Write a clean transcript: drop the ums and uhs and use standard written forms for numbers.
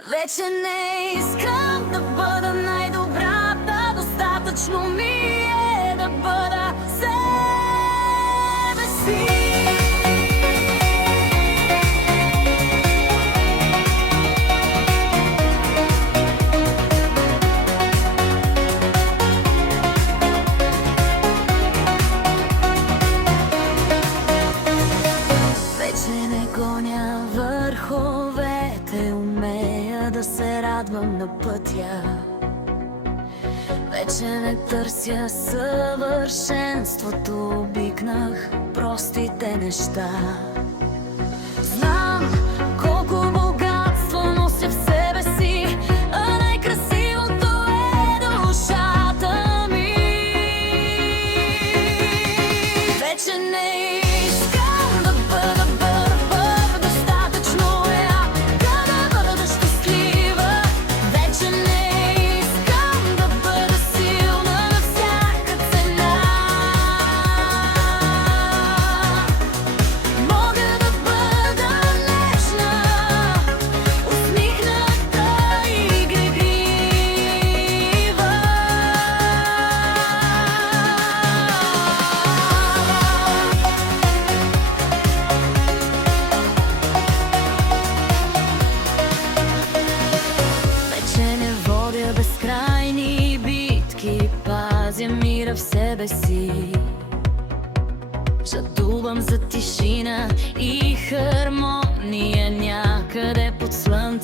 Вече не искам да бъда най-добрата, достатъчно ми е да бъда себе си. Вече не гоня върховете, умея да се радвам на пътя. Вече не търся съвършенството, обикнах простите неща. Знам колко богатство нося в себе си, а най-красивото е душата ми. Вече не искам да бъда достатъчно е да бъда щастлива. Вече не искам да бъда силна на всяка цена. Мога да бъда нежна, усмихната и игрива. Вече не водя безкрайни битки, пазя мира в себе си. Жадувам за тишина и хармония някъде под слънце.